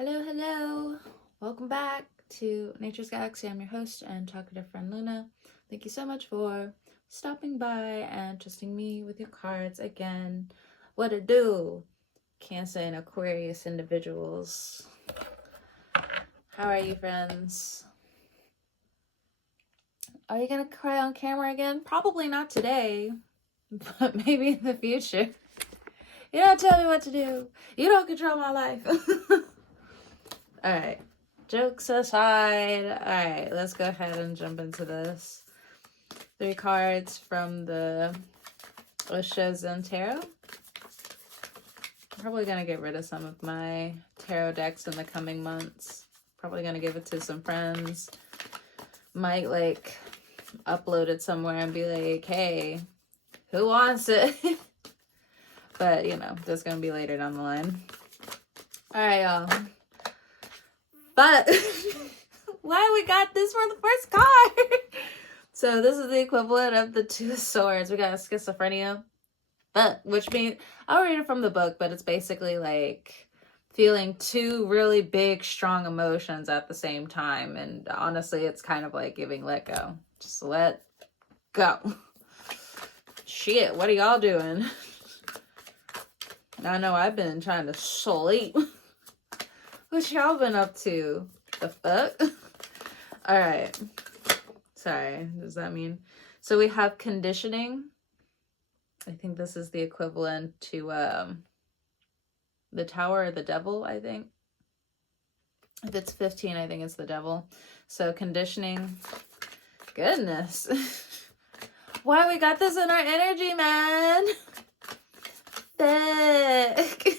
Hello, hello. Welcome back to Nature's Galaxy. I'm your host and talkative friend Luna. Thank you so much for stopping by and trusting me with your cards again. What it do? Cancer and Aquarius individuals. How are you, friends? Are you gonna cry on camera again? Probably not today, but maybe in the future. You don't tell me what to do. You don't control my life. Alright, jokes aside, alright, let's go ahead and jump into this. 3 cards from the Osho Zen Tarot. I'm probably going to get rid of some of my tarot decks in the coming months. Probably going to give it to some friends. Might, upload it somewhere and be like, hey, who wants it? But, that's going to be later down the line. Alright, y'all. But why we got this for the first card? So this is the equivalent of the 2 of Swords. We got schizophrenia, which means I'll read it from the book, but it's basically like feeling 2 really big, strong emotions at the same time. And honestly, it's kind of like giving let go. Just let go. Shit, what are y'all doing? I know I've been trying to sleep. What y'all been up to? The fuck? Alright. Sorry, does that mean? So we have conditioning. I think this is the equivalent to the Tower or the Devil, I think. If it's 15, I think it's the Devil. So conditioning. Goodness. Why we got this in our energy, man? Thick.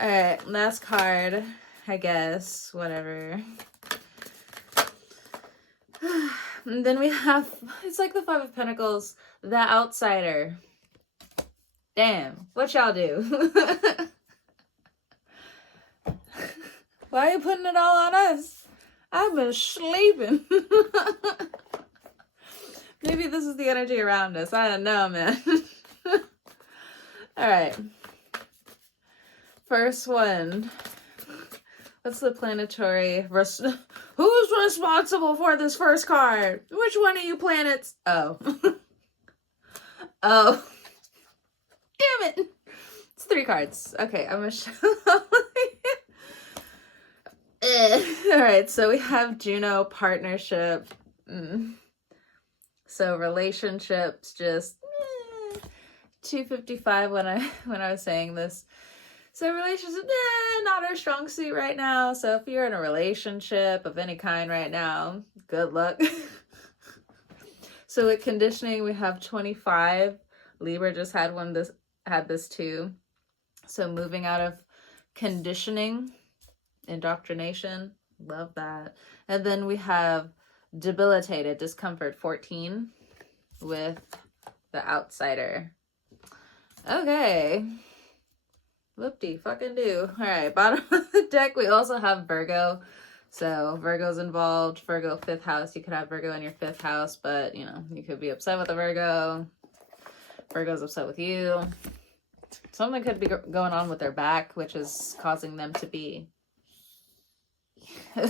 Alright, last card, I guess, whatever. And then we have, it's like the 5 of Pentacles, the outsider. Damn, what y'all do? Why are you putting it all on us? I've been sleeping. Maybe this is the energy around us. I don't know, man. Alright. First one. What's the planetary? Who's responsible for this first card? Which one of you planets? Oh. Oh. Damn it. It's 3 cards. Okay, I'm gonna show. Alright, so we have Juno partnership. So relationships just 255 when I was saying this. So relationship, not our strong suit right now. So if you're in a relationship of any kind right now, good luck. So with conditioning, we have 25. Libra just had this too. So moving out of conditioning, indoctrination, love that. And then we have debilitated, discomfort, 14 with the outsider. Okay. Whoop-de fucking do. Alright, bottom of the deck, we also have Virgo. So Virgo's involved. Virgo, 5th house. You could have Virgo in your 5th house, but, you could be upset with a Virgo. Virgo's upset with you. Something could be going on with their back, which is causing them to be...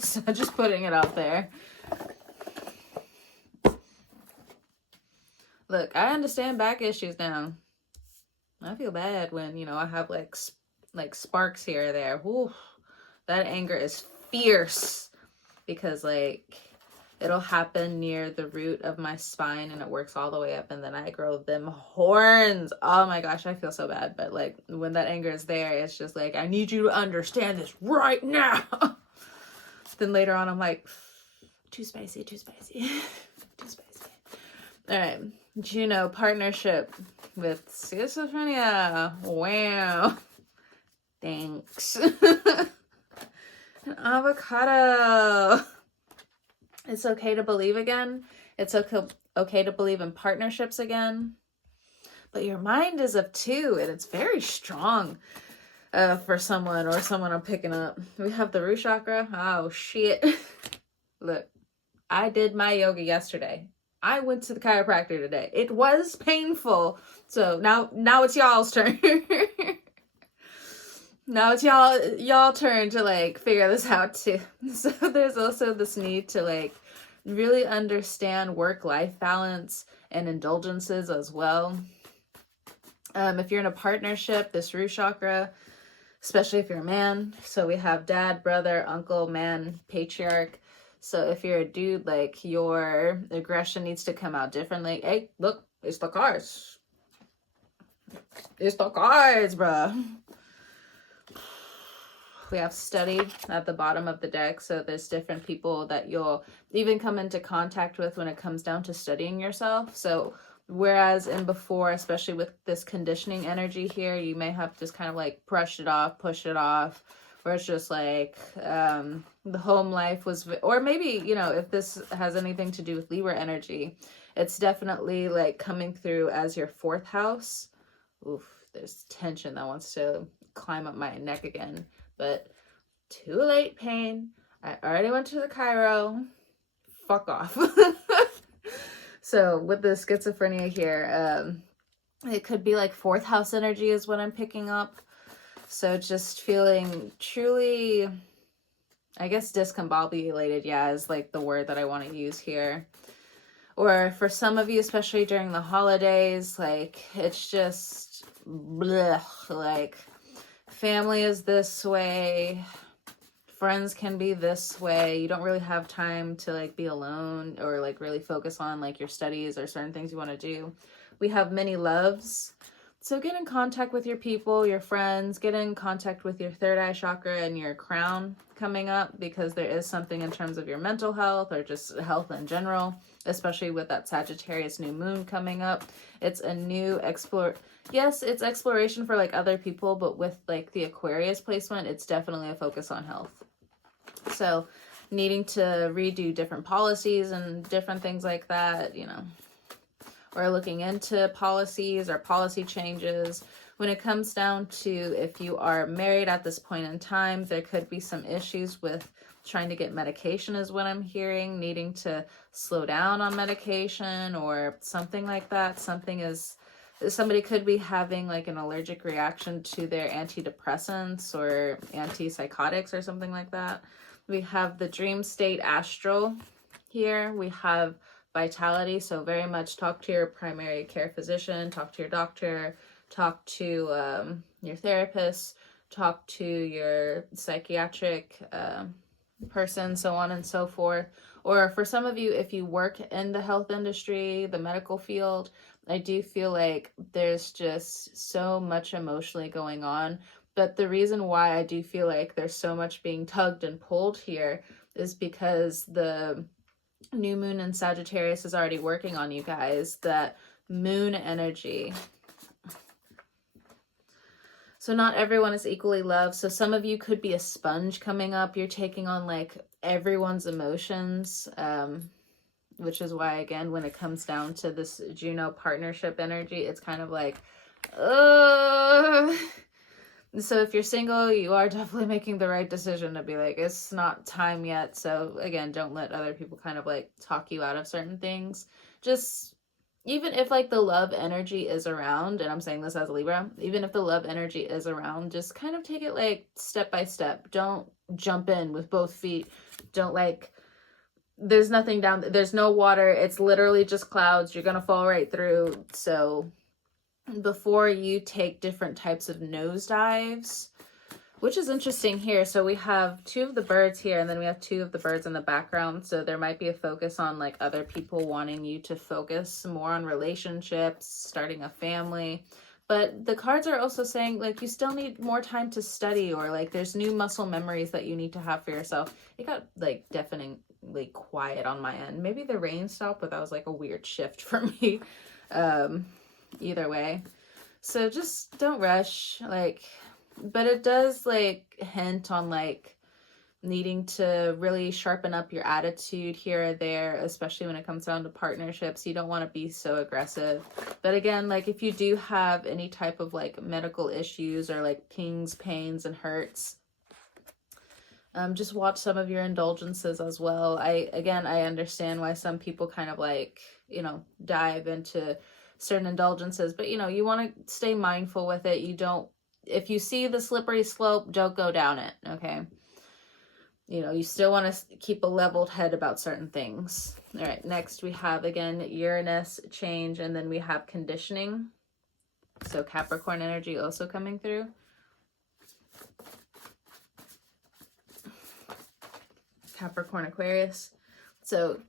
So just putting it out there. Look, I understand back issues now. I feel bad when, I have like sparks here or there. Woo, that anger is fierce because it'll happen near the root of my spine and it works all the way up and then I grow them horns. Oh my gosh, I feel so bad. But when that anger is there, it's just like, I need you to understand this right now. Then later on, I'm like, too spicy, too spicy, too spicy. All right, Juno partnership with schizophrenia. Wow. Thanks. An avocado. It's okay to believe again. It's okay to believe in partnerships again. But your mind is of 2, and it's very strong for someone or someone I'm picking up. We have the root chakra. Oh, shit. Look, I did my yoga yesterday. I went to the chiropractor today. It was painful. So now it's y'all's turn. Now it's y'all turn to like figure this out too. So there's also this need to like really understand work-life balance and indulgences as well. If you're in a partnership, this root chakra, especially if you're a man. So we have dad, brother, uncle, man, patriarch. So if you're a dude, like your aggression needs to come out differently. Hey, look, it's the cards. It's the cards, bruh. We have studied at the bottom of the deck. So there's different people that you'll even come into contact with when it comes down to studying yourself. So whereas in before, especially with this conditioning energy here, you may have just kind of like brushed it off, push it off, where it's just like the home life was, or maybe, you know, if this has anything to do with Libra energy, it's definitely like coming through as your fourth house. Oof, there's tension that wants to climb up my neck again. But too late, pain. I already went to the Cairo. Fuck off. So with the schizophrenia here, it could be like fourth house energy is what I'm picking up. So just feeling truly, I guess discombobulated, yeah, is like the word that I want to use here. Or for some of you, especially during the holidays, like it's just blech, like family is this way, friends can be this way. You don't really have time to like be alone or like really focus on like your studies or certain things you want to do. We have many loves. So get in contact with your people, your friends, get in contact with your third eye chakra and your crown coming up, because there is something in terms of your mental health or just health in general, especially with that Sagittarius new moon coming up. It's a new yes, it's exploration for like other people, but with like the Aquarius placement, it's definitely a focus on health. So needing to redo different policies and different things like that, you know, or looking into policies or policy changes. When it comes down to if you are married at this point in time, there could be some issues with trying to get medication is what I'm hearing, needing to slow down on medication or something like that. Somebody could be having like an allergic reaction to their antidepressants or antipsychotics or something like that. We have the dream state astral here. We have vitality. So very much talk to your primary care physician, talk to your doctor, talk to your therapist, talk to your psychiatric person, so on and so forth. Or for some of you, if you work in the health industry, the medical field, I do feel like there's just so much emotionally going on. But the reason why I do feel like there's so much being tugged and pulled here is because the new moon in Sagittarius is already working on you guys. That moon energy. So not everyone is equally loved. So some of you could be a sponge coming up. You're taking on like everyone's emotions, which is why, again, when it comes down to this Juno partnership energy, it's kind of like, So if you're single, you are definitely making the right decision to be like, it's not time yet. So again, don't let other people kind of like talk you out of certain things. Just even if like the love energy is around, and I'm saying this as a Libra, even if the love energy is around, just kind of take it like step by step. Don't jump in with both feet. Don't like, there's nothing down, there's no water. It's literally just clouds. You're going to fall right through. So before you take different types of nosedives, which is interesting here. So we have two of the birds here, and then we have two of the birds in the background. So there might be a focus on like other people wanting you to focus more on relationships, starting a family. But the cards are also saying like you still need more time to study, or like there's new muscle memories that you need to have for yourself. It got like deafeningly quiet on my end. Maybe the rain stopped, but that was like a weird shift for me. Either way. So just don't rush, like, but it does like hint on like needing to really sharpen up your attitude here or there, especially when it comes down to partnerships. You don't want to be so aggressive. But again, like if you do have any type of like medical issues or like pings, pains, and hurts, just watch some of your indulgences as well. I understand why some people kind of like, you know, dive into certain indulgences, but you know, you want to stay mindful with it. You don't, if you see the slippery slope, don't go down it, okay? You know, you still want to keep a leveled head about certain things. All right, next we have, again, Uranus change, and then we have conditioning. So Capricorn energy also coming through. Capricorn, Aquarius. So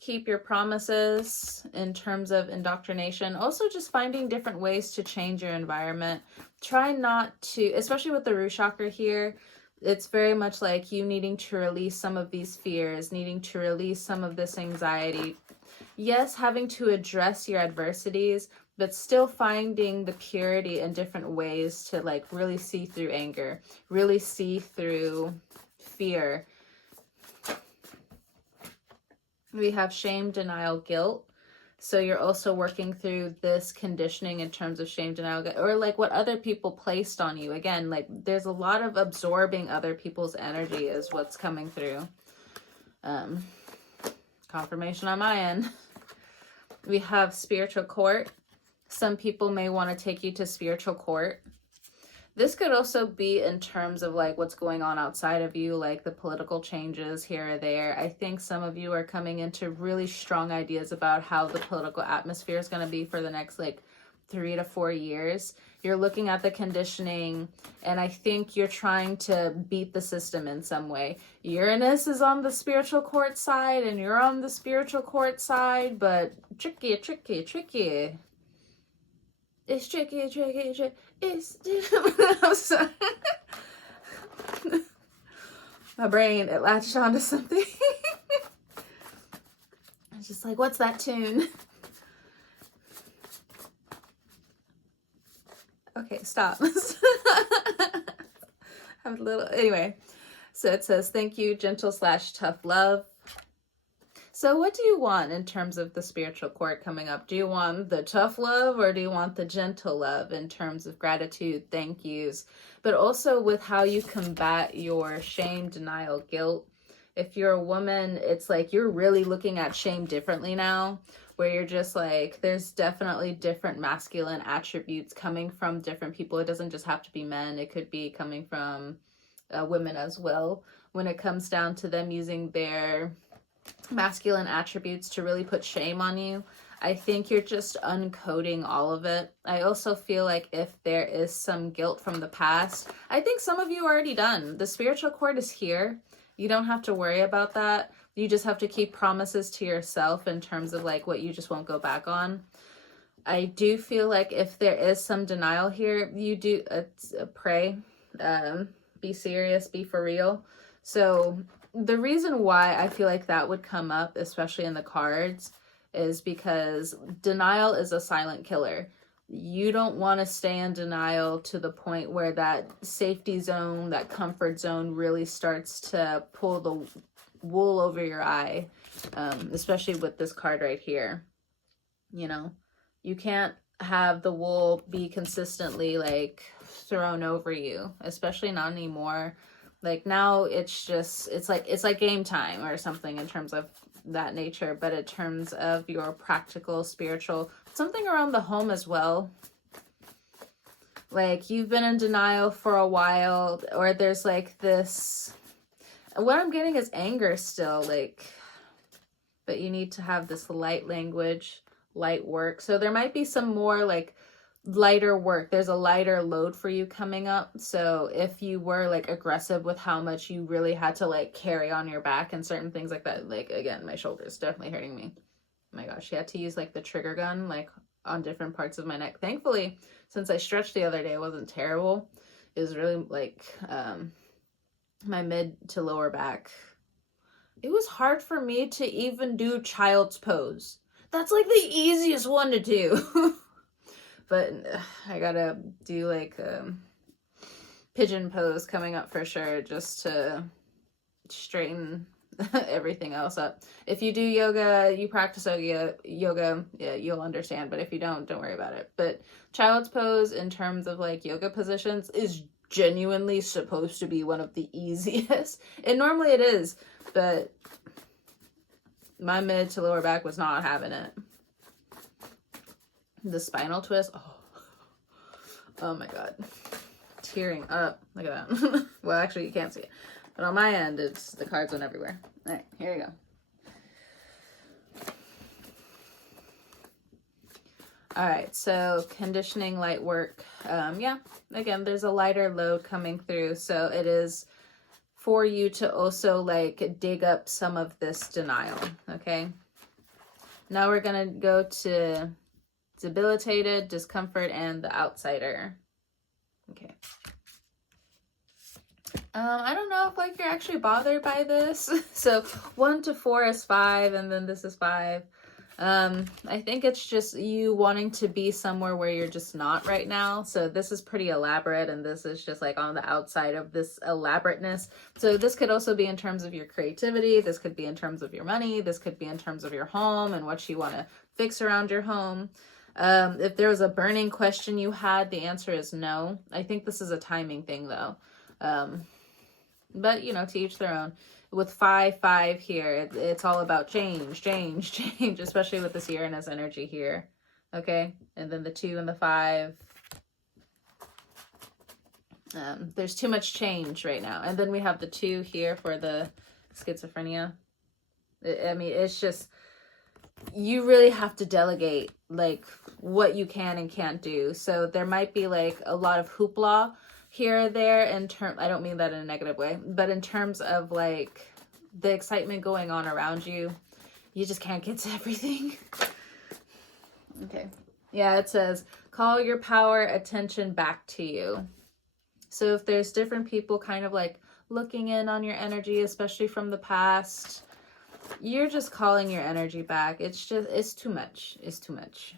keep your promises in terms of indoctrination. Also just finding different ways to change your environment. Try not to, especially with the root chakra here, it's very much like you needing to release some of these fears, needing to release some of this anxiety. Yes, having to address your adversities, but still finding the purity in different ways to like really see through anger, really see through fear. We have shame, denial, guilt. So you're also working through this conditioning in terms of shame, denial, or like what other people placed on you. Again, like there's a lot of absorbing other people's energy is what's coming through. Confirmation on my end. We have spiritual court. Some people may want to take you to spiritual court. This could also be in terms of like what's going on outside of you, like the political changes here or there. I think some of you are coming into really strong ideas about how the political atmosphere is going to be for the next like 3 to 4 years. You're looking at the conditioning, and I think you're trying to beat the system in some way. Uranus is on the spiritual court side, and you're on the spiritual court side, but tricky. It's tricky. It's I'm sorry. My brain, it latched onto something. It's just like, what's that tune? Okay, stop. I'm a little, anyway. So it says, thank you, gentle / tough love. So what do you want in terms of the spiritual court coming up? Do you want the tough love, or do you want the gentle love in terms of gratitude, thank yous, but also with how you combat your shame, denial, guilt? If you're a woman, it's like you're really looking at shame differently now, where you're just like, there's definitely different masculine attributes coming from different people. It doesn't just have to be men. It could be coming from women as well, when it comes down to them using their masculine attributes to really put shame on you. I think you're just uncoding all of it. I also feel like if there is some guilt from the past, I think some of you are already done. The spiritual court is here. You don't have to worry about that. You just have to keep promises to yourself in terms of like what you just won't go back on. I do feel like if there is some denial here, you do pray, be serious, be for real. So the reason why I feel like that would come up, especially in the cards, is because denial is a silent killer. You don't want to stay in denial to the point where that safety zone, that comfort zone really starts to pull the wool over your eye, especially with this card right here. You know, you can't have the wool be consistently like thrown over you, especially not anymore. Like now it's just, it's like game time or something in terms of that nature, but in terms of your practical, spiritual, something around the home as well. Like you've been in denial for a while, or there's like this, what I'm getting is anger still, like, but you need to have this light language, light work. So there might be some more like lighter work. There's a lighter load for you coming up. So if you were like aggressive with how much you really had to like carry on your back and certain things like that, like again, my shoulder's definitely hurting me. Oh my gosh, she had to use like the trigger gun like on different parts of my neck. Thankfully, since I stretched the other day, it wasn't terrible. It was really like my mid to lower back. It was hard for me to even do child's pose. That's like the easiest one to do. But I gotta do like pigeon pose coming up for sure, just to straighten everything else up. If you do yoga, you practice yoga, yeah, you'll understand. But if you don't worry about it. But child's pose in terms of like yoga positions is genuinely supposed to be one of the easiest. And normally it is, but my mid to lower back was not having it. The spinal twist, oh my god. tearing up. Look at that. Well, actually, you can't see it. But on my end, it's the cards went everywhere. All right, here you go. All right, so conditioning, light work. Yeah, again, there's a lighter load coming through. So it is for you to also like dig up some of this denial, okay? Now we're going to go to debilitated, discomfort, and the outsider. Okay. I don't know if like you're actually bothered by this. So 1 to 4 is 5, and then this is 5. I think it's just you wanting to be somewhere where you're just not right now. So this is pretty elaborate, and this is just like on the outside of this elaborateness. So this could also be in terms of your creativity. This could be in terms of your money. This could be in terms of your home and what you want to fix around your home. If there was a burning question you had, the answer is no. I think this is a timing thing though. But you know, to each their own. With 5, 5 here, it's all about change, change, change, especially with this Uranus energy here. Okay, and then the 2 and the 5. There's too much change right now. And then we have the 2 here for the schizophrenia. I mean, it's just, you really have to delegate like what you can and can't do. So there might be like a lot of hoopla here or there in term, I don't mean that in a negative way, but in terms of like the excitement going on around you, you just can't get to everything. Okay. Yeah, it says, call your power attention back to you. So if there's different people kind of like looking in on your energy, especially from the past, you're just calling your energy back. It's just, it's too much. It's too much.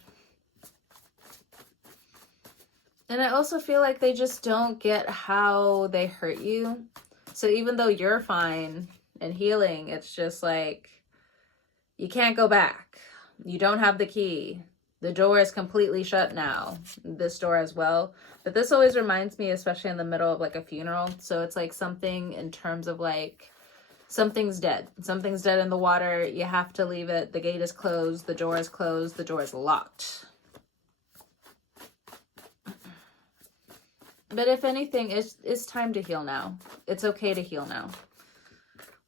And I also feel like they just don't get how they hurt you. So even though you're fine and healing, it's just like, you can't go back. You don't have the key. The door is completely shut now. This door as well. But this always reminds me, especially in the middle of like a funeral. So it's like something in terms of like, something's dead. Something's dead in the water. You have to leave it. The gate is closed. The door is closed. The door is locked. But if anything, it's time to heal now. It's okay to heal now.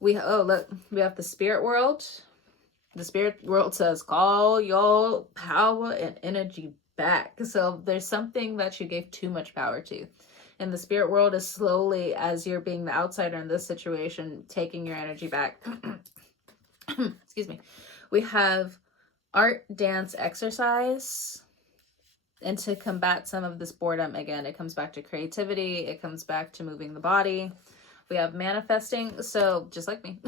Oh, look, we have the spirit world. The spirit world says, call your power and energy back. So there's something that you gave too much power to. And the spirit world is slowly, as you're being the outsider in this situation, taking your energy back. Excuse me. We have art, dance, exercise. And to combat some of this boredom, again, it comes back to creativity. It comes back to moving the body. We have manifesting. So just like me,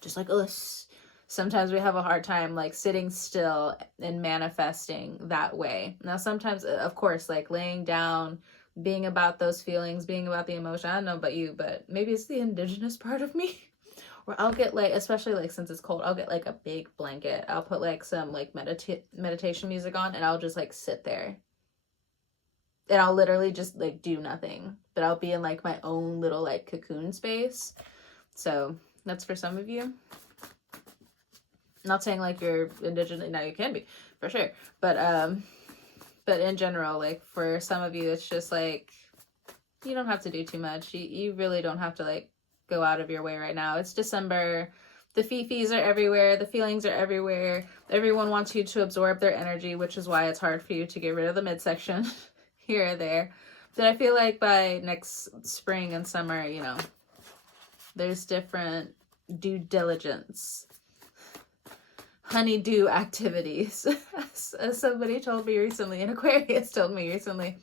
just like us, sometimes we have a hard time like sitting still and manifesting that way. Now, sometimes, of course, like laying down, being about those feelings, being about the emotion. I don't know about you, but maybe it's the indigenous part of me. Or I'll get like, especially like since it's cold, I'll get like a big blanket. I'll put like some like meditation music on, and I'll just like sit there. And I'll literally just like do nothing. But I'll be in like my own little like cocoon space. So that's for some of you. Not saying like you're indigenous, now you can be, for sure. But in general, like for some of you, it's just like, you don't have to do too much. You really don't have to like go out of your way right now. It's December. The fifis are everywhere. The feelings are everywhere. Everyone wants you to absorb their energy, which is why it's hard for you to get rid of the midsection here or there. But I feel like by next spring and summer, you know, there's different due diligence, honeydew activities. As somebody told me recently, an Aquarius told me recently,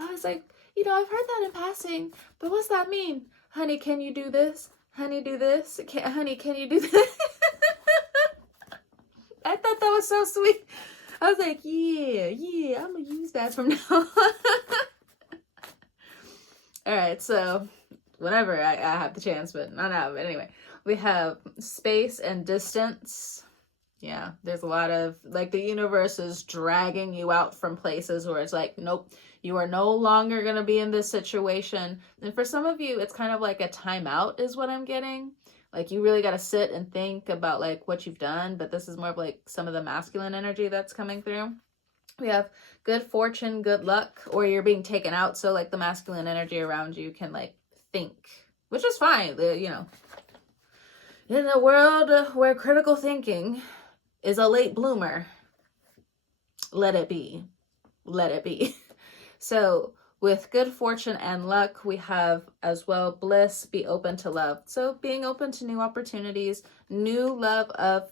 I was like, you know, I've heard that in passing, but what's that mean? Honey, can you do this? Honey, do this? Honey, can you do this? I thought that was so sweet. I was like, yeah, I'm going to use that from now on. All right, so whenever I have the chance, but not now. But anyway, we have space and distance. Yeah, there's a lot of, like, the universe is dragging you out from places where it's like, nope, you are no longer going to be in this situation. And for some of you, it's kind of like a timeout is what I'm getting. Like, you really got to sit and think about, like, what you've done. But this is more of, like, some of the masculine energy that's coming through. We have good fortune, good luck, or you're being taken out. So like the masculine energy around you can like think, which is fine. You know, in a world where critical thinking is a late bloomer, let it be. Let it be. So with good fortune and luck, we have as well bliss, be open to love. So being open to new opportunities, new love of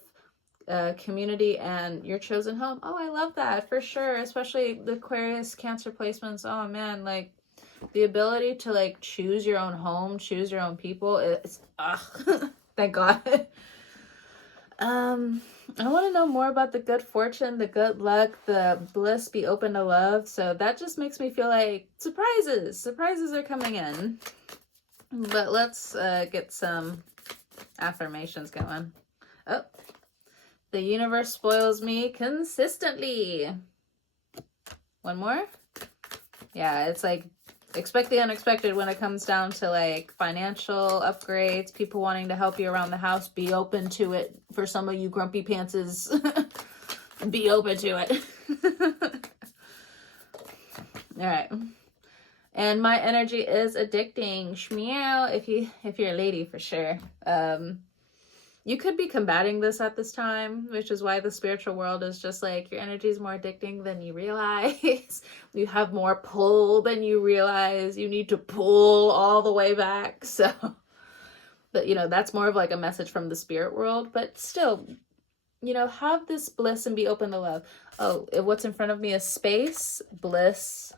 community and your chosen home. Oh, I love that for sure. Especially the Aquarius Cancer placements. Oh man, like the ability to like choose your own home, choose your own people. It's thank God. I want to know more about the good fortune, the good luck, the bliss, be open to love. So that just makes me feel like surprises are coming in. But let's get some affirmations going. Oh, the universe spoils me consistently. One more. Yeah, it's like expect the unexpected when it comes down to like financial upgrades, people wanting to help you around the house. Be open to it. For some of you grumpy pantses, be open to it. All right. And my energy is addicting. Shmeow, if you're a lady for sure. You could be combating this at this time, which is why the spiritual world is just like your energy is more addicting than you realize. You have more pull than you realize. You need to pull all the way back. So, but you know, that's more of like a message from the spirit world. But still, you know, have this bliss and be open to love. Oh, what's in front of me is space, bliss.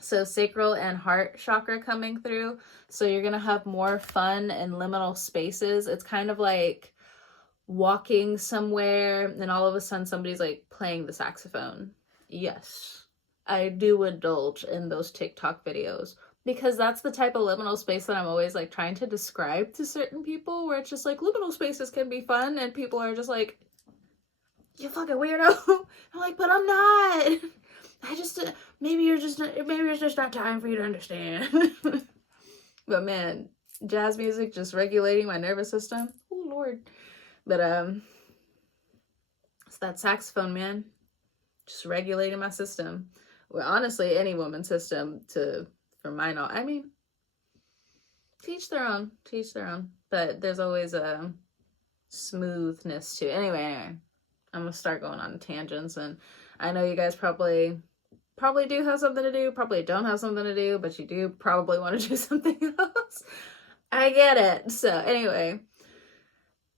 So sacral and heart chakra coming through. So you're going to have more fun in liminal spaces. It's kind of like walking somewhere and all of a sudden somebody's like playing the saxophone. Yes, I do indulge in those TikTok videos because that's the type of liminal space that I'm always like trying to describe to certain people, where it's just like liminal spaces can be fun and people are just like, you fucking weirdo. I'm like, but I'm not. I just, maybe it's just not time for you to understand. But man, jazz music just regulating my nervous system. Oh Lord. But it's that saxophone, man, just regulating my system. Well, honestly, any woman's system for my knowledge. I mean, teach their own. But there's always a smoothness to it. Anyway, I'm gonna start going on tangents, and I know you guys probably do have something to do, probably don't have something to do, but you do probably want to do something else. I get it. So anyway,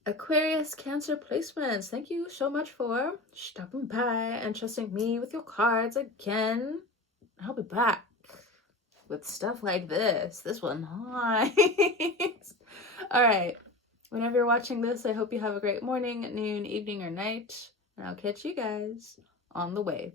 Aquarius Cancer placements, thank you so much for stopping by and trusting me with your cards again. I'll be back with stuff like this. This one, nice. All right. Whenever you're watching this, I hope you have a great morning, noon, evening, or night. And I'll catch you guys on the wave.